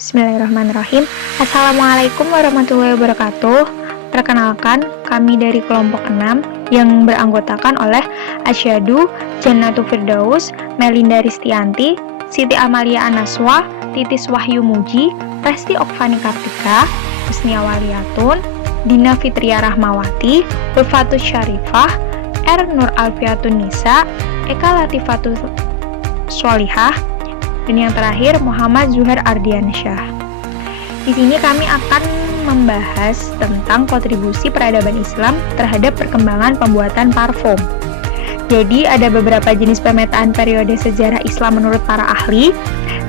Bismillahirrahmanirrahim. Assalamualaikum warahmatullahi wabarakatuh. Perkenalkan, kami dari kelompok 6 yang beranggotakan oleh Asyadu, Jannatu Firdaus, Melinda Ristianti, Siti Amalia Anaswa, Titis Wahyu Muji, Resti Okfani Kartika, Husnia Waliyatun, Dina Fitria Rahmawati, Ulfatus Syarifah, R. Nur Alfiatun Nisa, Eka Latifatul Sholihah, dan yang terakhir Muhammad Zuhair Ardiansyah. Di sini kami akan membahas tentang kontribusi peradaban Islam terhadap perkembangan pembuatan parfum. Jadi ada beberapa jenis pemetaan periode sejarah Islam menurut para ahli.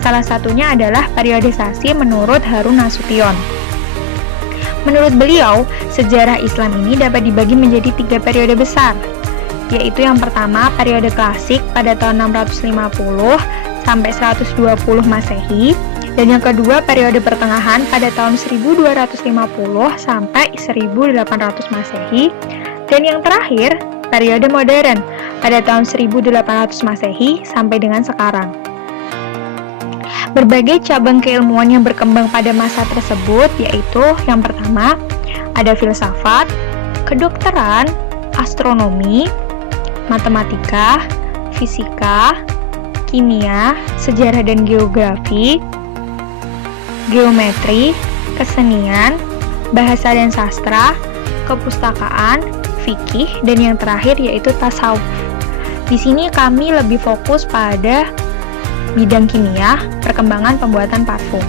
Salah satunya adalah periodisasi menurut Harun Nasution. Menurut beliau, sejarah Islam ini dapat dibagi menjadi 3 periode besar, yaitu yang pertama periode klasik pada tahun 650 sampai 120 Masehi, dan yang kedua periode pertengahan pada tahun 1250 sampai 1800 Masehi, dan yang terakhir periode modern pada tahun 1800 Masehi sampai dengan sekarang. Berbagai cabang keilmuan yang berkembang pada masa tersebut yaitu yang pertama ada filsafat, kedokteran, astronomi, matematika, fisika, kimia, sejarah dan geografi, geometri, kesenian, bahasa dan sastra, kepustakaan, fikih, dan yang terakhir yaitu tasawuf. Di sini kami lebih fokus pada bidang kimia, perkembangan pembuatan parfum.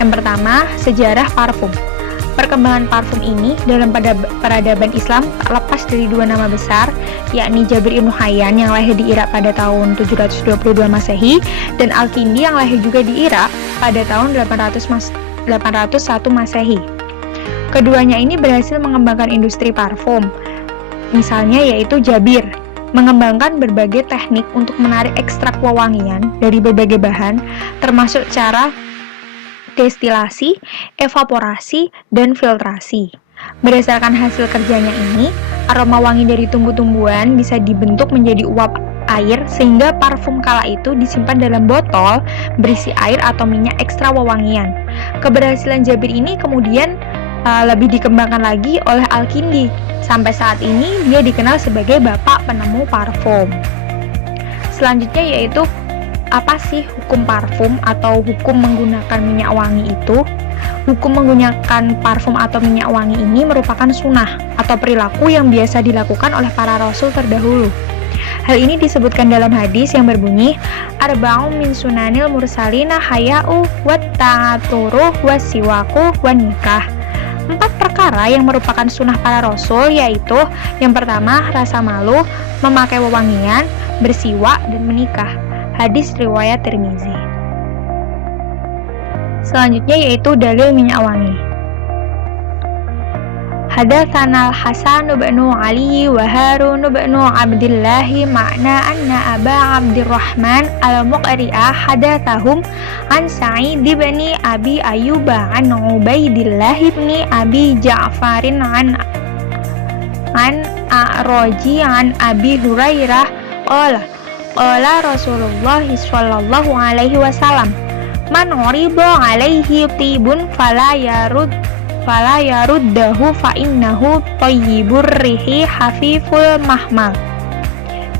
Yang pertama, sejarah parfum. Perkembangan parfum ini dalam peradaban Islam tak lepas dari 2 nama besar, yakni Jabir Ibnu Hayyan yang lahir di Irak pada tahun 722 Masehi dan Al-Kindi yang lahir juga di Irak pada tahun 801 Masehi. Keduanya ini berhasil mengembangkan industri parfum. Misalnya yaitu Jabir mengembangkan berbagai teknik untuk menarik ekstrak wewangian dari berbagai bahan, termasuk cara destilasi, evaporasi, dan filtrasi. Berdasarkan hasil kerjanya ini, aroma wangi dari tumbuh-tumbuhan bisa dibentuk menjadi uap air sehingga parfum kala itu disimpan dalam botol berisi air atau minyak ekstra wewangian. Keberhasilan Jabir ini kemudian lebih dikembangkan lagi oleh Al-Kindi. Sampai saat ini dia dikenal sebagai bapak penemu parfum. Selanjutnya yaitu apa sih hukum parfum atau hukum menggunakan minyak wangi itu? Hukum menggunakan parfum atau minyak wangi ini merupakan sunnah atau perilaku yang biasa dilakukan oleh para rasul terdahulu. Hal ini disebutkan dalam hadis yang berbunyi, Arba'um min sunanil mursalina haya'u wat ta'aturu wasiwaku wan nikah. 4 perkara yang merupakan sunnah para rasul yaitu yang pertama rasa malu, memakai wewangian, bersiwak, dan menikah. Hadis riwayat Tirmizi. Selanjutnya yaitu dalil minyak wangi. Hadatsana Al-Hasan bin Ali wa Harun bin Abdullah ma'na anna Aba Abdurrahman Al-Muqri'ah hadatsahum an Sa'id bin Abi Ayyub an Ubaidillah bin Abi Ja'farin an A'raji an Abi Hurairah qala Rasulullah sallallahu alaihi wasallam man uriba alaihi tibun fala yaruddahu fa innahu thayyibur rihi hafiful mahmal,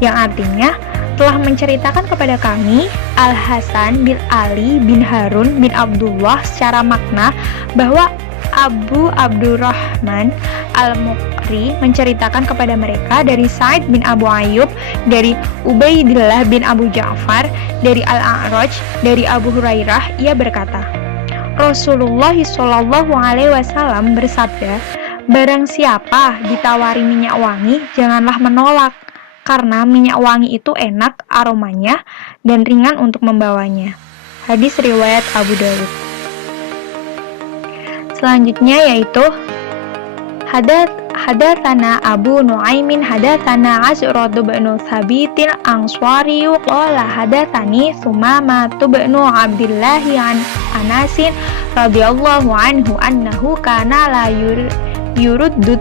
yang artinya telah menceritakan kepada kami Al-Hasan bin Ali bin Harun bin Abdullah secara makna bahwa Abu Abdurrahman Al-Muqri menceritakan kepada mereka dari Sa'id bin Abu Ayyub, dari Ubaidillah bin Abu Ja'far, dari Al-A'raj, dari Abu Hurairah, ia berkata, Rasulullah Shallallahu Alaihi Wasallam bersabda, barang siapa ditawari minyak wangi, janganlah menolak, karena minyak wangi itu enak aromanya dan ringan untuk membawanya. Hadis riwayat Abu Dawud. Selanjutnya yaitu hadatsana Abu Nuaimin hadatsana As'rad bin Tsabitin Ansari qala hadatsani Sumamah bin Abdullah an Anasin radhiyallahu anhu annahu kana la yuruddu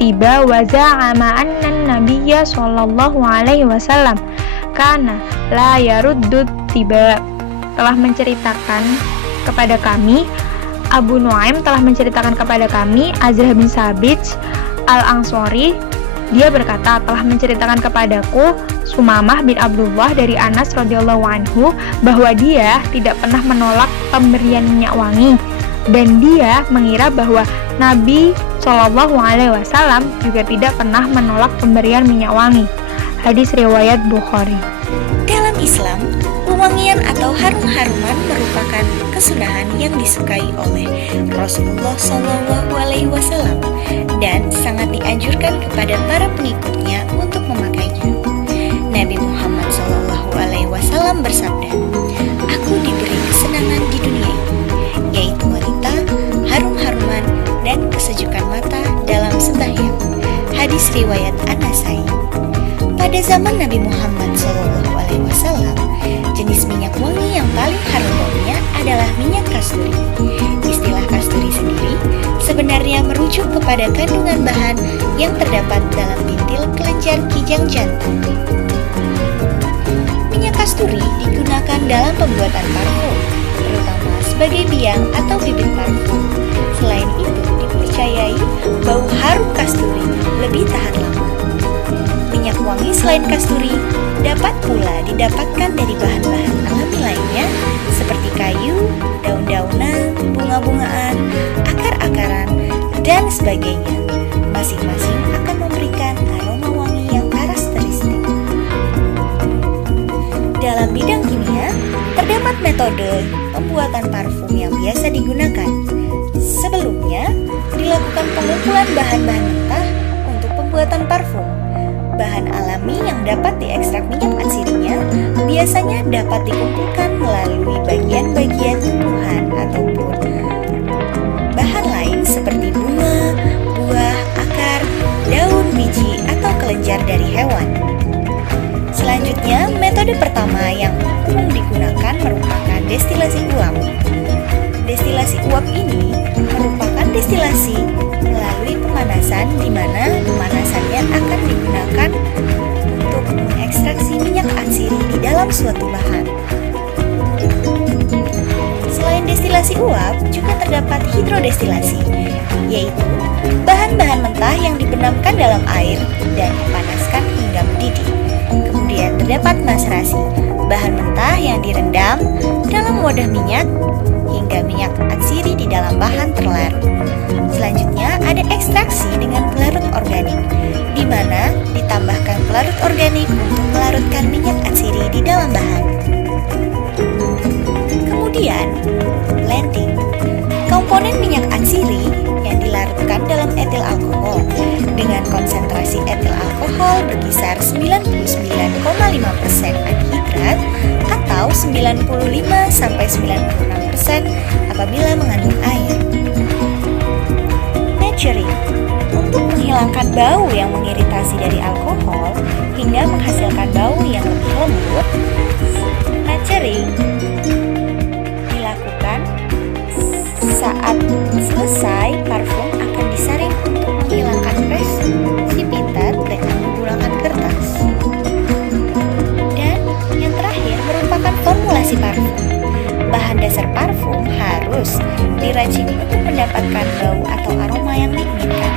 tiba wa za'ama anna an-nabiyya sallallahu alaihi wasallam kana la yaruddu tiba telah menceritakan kepada kami, Abu Nuaim telah menceritakan kepada kami, Azrah bin Sabit Al-Ansori, dia berkata, telah menceritakan kepadaku Sumamah bin Abdullah dari Anas radhiyallahu anhu bahwa dia tidak pernah menolak pemberian minyak wangi, dan dia mengira bahwa Nabi Shallallahu Alaihi Wasallam juga tidak pernah menolak pemberian minyak wangi. Hadis riwayat Bukhari. Dalam Islam, wewangian atau harum-haruman merupakan kesunahan yang disukai oleh Rasulullah Shallallahu Alaihi Wasallam dan sangat dianjurkan kepada para pengikutnya untuk memakainya. Nabi Muhammad Shallallahu Alaihi Wasallam bersabda, "Aku diberi kesenangan di dunia ini, yaitu wanita, harum-haruman, dan kesejukan mata dalam sembahyang." Hadis riwayat An-Nasai. Pada zaman Nabi Muhammad SAW, jenis minyak wangi yang paling harum baunya adalah minyak kasturi. Istilah kasturi sendiri sebenarnya merujuk kepada kandungan bahan yang terdapat dalam bintil kelenjar kijang jantung. Minyak kasturi digunakan dalam pembuatan parfum, terutama sebagai biang atau bibit parfum. Selain itu, dipercayai bau harum kasturi lebih tahan lama. Minyak wangi selain kasturi dapat pula didapatkan dari bahan-bahan alami lainnya seperti kayu, daun-daunan, bunga-bungaan, akar-akaran, dan sebagainya. Masing-masing akan memberikan aroma wangi yang karakteristik. Dalam bidang kimia, terdapat metode pembuatan parfum yang biasa digunakan. Sebelumnya, dilakukan pengumpulan bahan-bahan mentah untuk pembuatan parfum. Bahan alami yang dapat diekstrak minyak atsirinya biasanya dapat dikumpulkan melalui bagian-bagian tumbuhan ataupun bahan lain seperti bunga, buah, akar, daun, biji, atau kelenjar dari hewan. Selanjutnya, metode pertama yang umum digunakan merupakan destilasi uap. Destilasi uap ini merupakan destilasi melalui pemanasan di mana pemanasannya akan digunakan untuk mengekstraksi minyak atsiri di dalam suatu bahan. Selain destilasi uap, juga terdapat hidrodestilasi, yaitu bahan-bahan mentah yang dibenamkan dalam air dan dipanaskan hingga mendidih. Kemudian terdapat maserasi, bahan mentah yang direndam dalam wadah minyak hingga minyak atsiri di dalam bahan terlarut. Selanjutnya ada ekstraksi dengan pelarut organik, di mana ditambahkan pelarut organik untuk melarutkan minyak atsiri di dalam bahan. Kemudian, blending. Komponen minyak atsiri yang dilarutkan dalam etil alkohol dengan konsentrasi etil alkohol berkisar 99,5% anhidrat atau 95-96% apabila mengandung air. Maturing, untuk menghilangkan bau yang mengiritasi dari alkohol hingga menghasilkan bau yang lebih lembut. Maturing dilakukan saat selesai parfum akan disaring untuk menghilangkan precipitate dengan menggunakan kertas. Dan yang terakhir merupakan formulasi parfum. Bahan dasar parfum harus diracik untuk mendapatkan bau atau aroma yang diinginkan.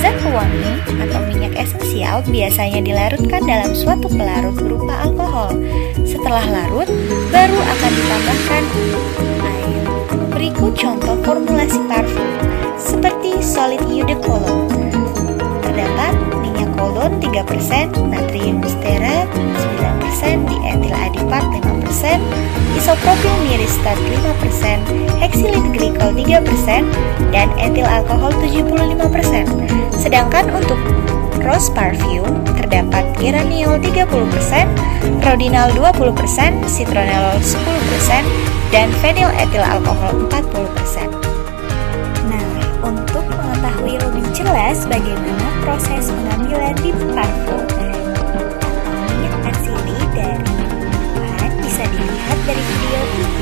Zat pewangi atau minyak esensial biasanya dilarutkan dalam suatu pelarut berupa alkohol. Setelah larut, baru akan ditambahkan air. Berikut contoh formulasi parfum seperti solid eau de cologne. Terdapat minyak kolon 3%, natrium stearat 9%, dietil adipat 5%, isopropil miristat 5%, heksilit glikol 3%, dan etil alkohol 75%. Sedangkan untuk rose parfum terdapat geraniol 30%, rodinal 20%, citronellol 10%, dan fenyl etil alkohol 40%. Nah, untuk mengetahui lebih jelas bagaimana proses pengambilan bibit parfum minyak atsiri dari bahan bisa dilihat dari video ini.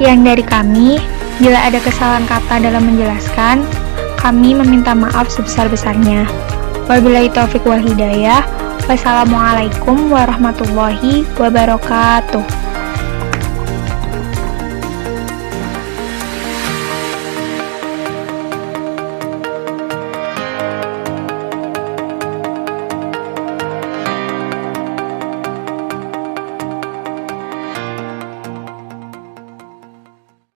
Sekian dari kami. Bila ada kesalahan kata dalam menjelaskan, kami meminta maaf sebesar-besarnya. Wabillahi taufiq wal hidayah. Wassalamualaikum warahmatullahi wabarakatuh.